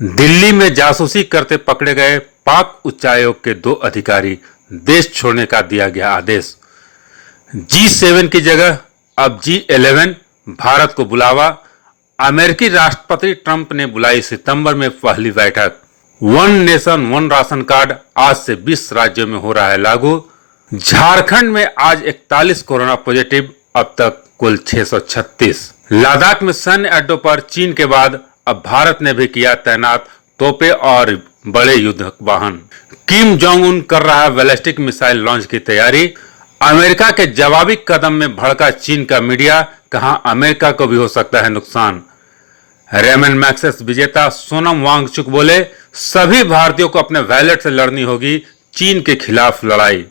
दिल्ली में जासूसी करते पकड़े गए पाक उच्चायोग के 2 अधिकारी, देश छोड़ने का दिया गया आदेश। G7 की जगह अब G11, भारत को बुलावा। अमेरिकी राष्ट्रपति ट्रंप ने बुलाई सितंबर में पहली बैठक। One nation one ration card आज से 20 राज्यों में हो रहा है लागू। झारखंड में आज 41 कोरोना पॉजिटिव, अब तक कुल 636। लद्दाख में सैन्य अड्डों पर चीन के बाद अब भारत ने भी किया तैनात तोपे और बड़े युद्धक वाहन। किम जोंग उन कर रहा है बैलिस्टिक मिसाइल लॉन्च की तैयारी। अमेरिका के जवाबी कदम में भड़का चीन का मीडिया, कहा अमेरिका को भी हो सकता है नुकसान। रेमन मैक्सेस विजेता सोनम वांगचुक बोले, सभी भारतीयों को अपने वैलेट से लड़नी होगी चीन के खिलाफ लड़ाई।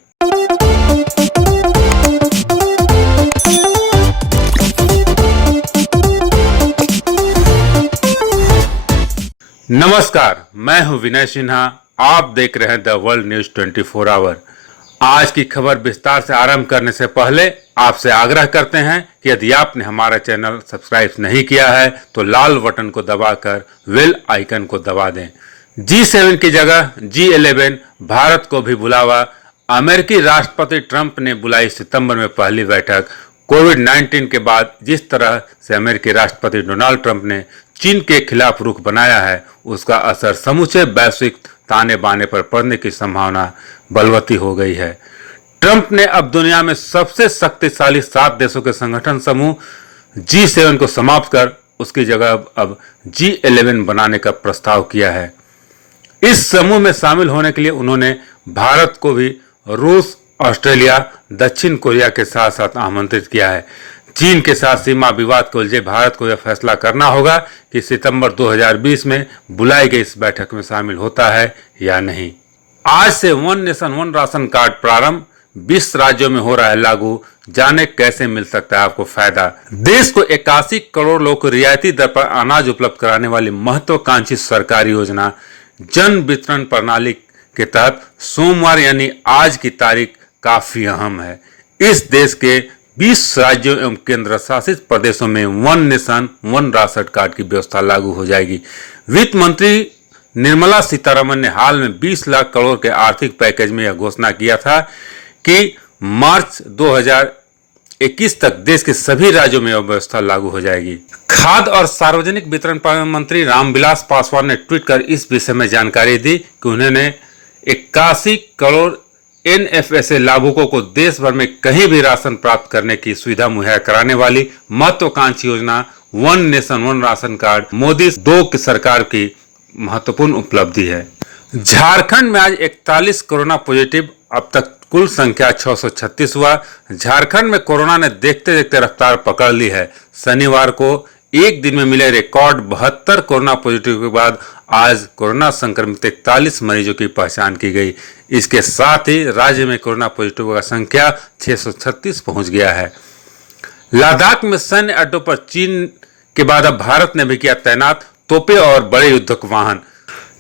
नमस्कार, मैं हूं विनय सिन्हा। आप देख रहे हैं द वर्ल्ड न्यूज 24 आवर। आज की खबर विस्तार से आरंभ करने से पहले आपसे आग्रह करते हैं कि यदि आपने हमारा चैनल सब्सक्राइब नहीं किया है तो लाल बटन को दबाकर बेल आइकन को दबा दें। G7 की जगह G11, भारत को भी बुलावा। अमेरिकी राष्ट्रपति ट्रंप ने बुलाई सितंबर में पहली बैठक। कोविड-19 के बाद जिस तरह से अमेरिकी राष्ट्रपति डोनाल्ड ट्रंप ने चीन के खिलाफ रुख बनाया है, उसका असर समूचे वैश्विक ताने बाने पर पड़ने की संभावना बलवती हो गई है। ट्रंप ने अब दुनिया में सबसे शक्तिशाली 7 देशों के संगठन समूह G7 को समाप्त कर उसकी जगह अब G11 बनाने का प्रस्ताव किया है। इस समूह में शामिल होने के लिए उन्होंने भारत को भी रूस, ऑस्ट्रेलिया, दक्षिण कोरिया के साथ साथ आमंत्रित किया है। चीन के साथ सीमा विवाद को उलझे भारत को यह फैसला करना होगा कि सितंबर 2020 में बुलाई गई इस बैठक में शामिल होता है या नहीं। आज से one nation one ration card प्रारंभ, 20 राज्यों में हो रहा है लागू। जाने कैसे मिल सकता है आपको फायदा। देश को 81 करोड़ लोगों को रियायती दर पर अनाज उपलब्ध कराने वाली महत्वाकांक्षी सरकारी योजना जन वितरण प्रणाली के तहत सोमवार यानी आज की तारीख काफी अहम है। इस देश के 20 राज्यों एवं केंद्र शासित प्रदेशों में one nation one ration card की व्यवस्था लागू हो जाएगी। वित्त मंत्री निर्मला सीतारमण ने हाल में 20 लाख करोड़ के आर्थिक पैकेज में यह घोषणा किया था कि मार्च 2021 तक देश के सभी राज्यों में यह व्यवस्था लागू हो जाएगी। खाद्य और सार्वजनिक वितरण मंत्री रामविलास पासवान ने ट्वीट कर इस विषय में जानकारी दी कि उन्होंने 81 करोड़ NFSA लाभुकों को देश भर में कहीं भी राशन प्राप्त करने की सुविधा मुहैया कराने वाली महत्वाकांक्षी योजना one nation one ration card Modi 2 की सरकार की महत्वपूर्ण उपलब्धि है। झारखंड में आज 41 कोरोना पॉजिटिव, अब तक कुल संख्या 636 हुआ। झारखंड में कोरोना ने देखते देखते रफ्तार पकड़ ली है। शनिवार को एक दिन में मिले रिकॉर्ड 72 कोरोना पॉजिटिव के बाद आज कोरोना संक्रमित 41 मरीजों की पहचान की गई। इसके साथ ही राज्य में कोरोना पॉजिटिव का संख्या 636 पहुंच गया है। लद्दाख में सैन्य अड्डों पर चीन के बाद अब भारत ने भी किया तैनात तोपे और बड़े युद्धक वाहन।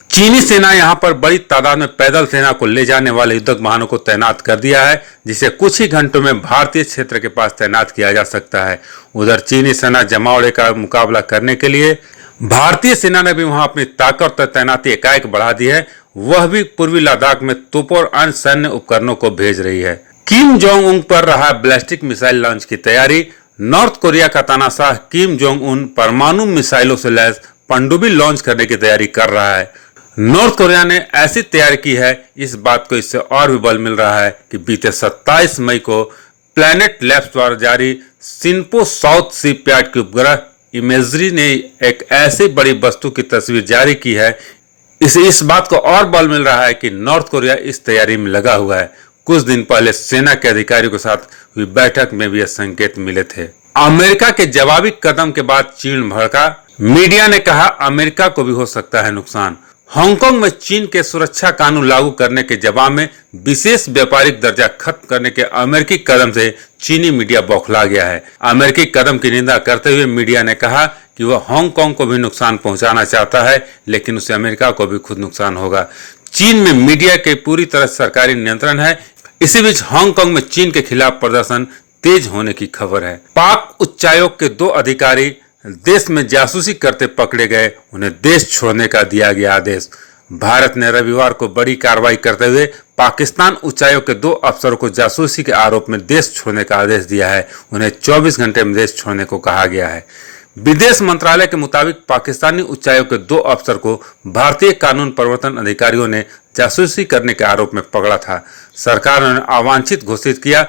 चीनी सेना यहां पर बड़ी तादाद में पैदल सेना को ले जाने वाले युद्धक वाहनों को तैनात कर दिया है, जिसे कुछ ही घंटों में भारतीय क्षेत्र के पास तैनात किया जा सकता है। उधर चीनी सेना जमावड़े का मुकाबला करने के लिए भारतीय सेना ने भी वहां अपनी ताकत और तैनाती एकाएक बढ़ा दी है। वह भी पूर्वी लद्दाख में तोपों और अन्य सैन्य उपकरणों को भेज रही है। किम जोंग उन पर रहा बैलिस्टिक मिसाइल लॉन्च की तैयारी। नॉर्थ कोरिया का तानाशाह किम जोंग उन परमाणु मिसाइलों से लैस पनडुब्बी लॉन्च करने की तैयारी कर रहा है। नॉर्थ कोरिया ने ऐसी तैयारी की है, इस बात को इससे और भी बल मिल रहा है कि बीते 27 मई को प्लैनेट लैब्स द्वारा जारी सिन्पो साउथ शिपयार्ड के उपग्रह इमेजरी ने एक ऐसी बड़ी वस्तु की तस्वीर जारी की है। इस बात को और बल मिल रहा है कि नॉर्थ कोरिया इस तैयारी में लगा हुआ है। कुछ दिन पहले सेना के अधिकारियों के साथ हुई बैठक में भी यह संकेत मिले थे। अमेरिका के जवाबी कदम के बाद चीन भड़का। मीडिया ने कहा अमेरिका को भी हो सकता है नुकसान। हांगकांग में चीन के सुरक्षा कानून लागू करने के जवाब में विशेष व्यापारिक दर्जा खत्म करने के अमेरिकी कदम से चीनी मीडिया बौखला गया है। अमेरिकी कदम की निंदा करते हुए मीडिया ने कहा कि वह हांगकांग को भी नुकसान पहुंचाना चाहता है, लेकिन उसे अमेरिका को भी खुद नुकसान होगा। चीन में मीडिया के पूरी तरह सरकारी नियंत्रण है। इसी बीच हांगकांग में चीन के खिलाफ प्रदर्शन तेज होने की खबर है। पाक उच्चायोग के 2 अधिकारी देश में जासूसी करते पकड़े गए उन्हें देश छोड़ने का दिया गया आदेश। भारत ने रविवार को बड़ी कार्रवाई करते हुए पाकिस्तान उच्चायोग के 2 अफसरों को जासूसी के आरोप में देश छोड़ने का आदेश दिया है। उन्हें 24 घंटे में देश छोड़ने को कहा गया है। विदेश मंत्रालय के मुताबिक पाकिस्तानी उच्चायोग के 2 अफसर को भारतीय कानून प्रवर्तन अधिकारियों ने जासूसी करने के आरोप में पकड़ा था। सरकार ने अवांछित घोषित किया।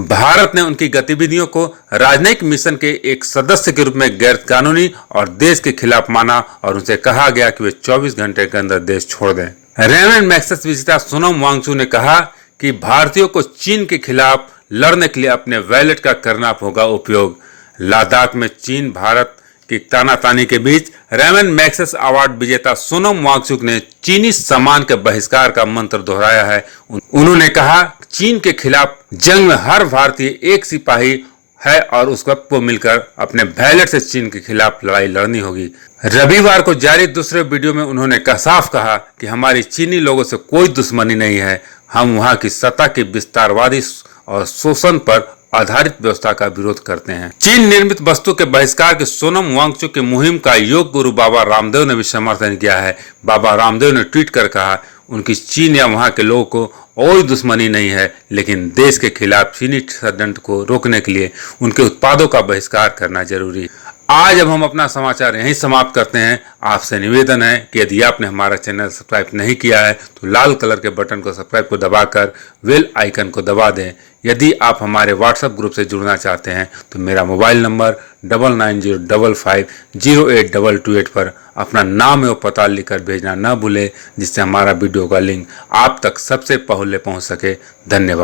भारत ने उनकी गतिविधियों को राजनयिक मिशन के एक सदस्य के रूप में गैर कानूनी और देश के खिलाफ माना और उनसे कहा गया कि वे 24 घंटे के अंदर देश छोड़ दें। रेमन मैग्सेसे विजेता सोनम वांगचुक ने कहा कि भारतीयों को चीन के खिलाफ लड़ने के लिए अपने वैलेट का करना होगा उपयोग। लद्दाख में चीन भारत की तानातानी के बीच रेमन मैग्सेसे अवार्ड विजेता सोनम वांगचुक ने चीनी सामान के बहिष्कार का मंत्र दोहराया है। उन्होंने कहा, चीन के खिलाफ जंग में हर भारतीय एक सिपाही है और उसको मिलकर अपने वैलेट से चीन के खिलाफ लड़ाई लड़नी होगी। रविवार को जारी दूसरे वीडियो में उन्होंने साफ कहा कि हमारी चीनी लोगों से कोई दुश्मनी नहीं है। हम वहां की सत्ता की विस्तारवादी और शोषण पर आधारित व्यवस्था का विरोध करते हैं। चीन निर्मित वस्तु के बहिष्कार के सोनम वांगचुक की मुहिम का योग गुरु बाबा रामदेव ने भी समर्थन किया है। बाबा रामदेव ने ट्वीट कर कहा, उनकी चीन या वहां के लोगों को कोई दुश्मनी नहीं है, लेकिन देश के खिलाफ चीनी षड्यंत्र को रोकने के लिए उनके उत्पादों का बहिष्कार करना जरूरी है। आज अब हम अपना समाचार यहीं समाप्त करते हैं। आपसे निवेदन है कि यदि आपने हमारा चैनल सब्सक्राइब नहीं किया है तो लाल कलर के बटन को सब्सक्राइब को दबाकर बेल आइकन को दबा दें। यदि आप हमारे व्हाट्सएप ग्रुप से जुड़ना चाहते हैं तो मेरा मोबाइल नंबर 9905508228 पर अपना नाम एवं पता लिखकर भेजना न भूलें, जिससे हमारा वीडियो का लिंक आप तक सबसे पहले पहुंच सके। धन्यवाद।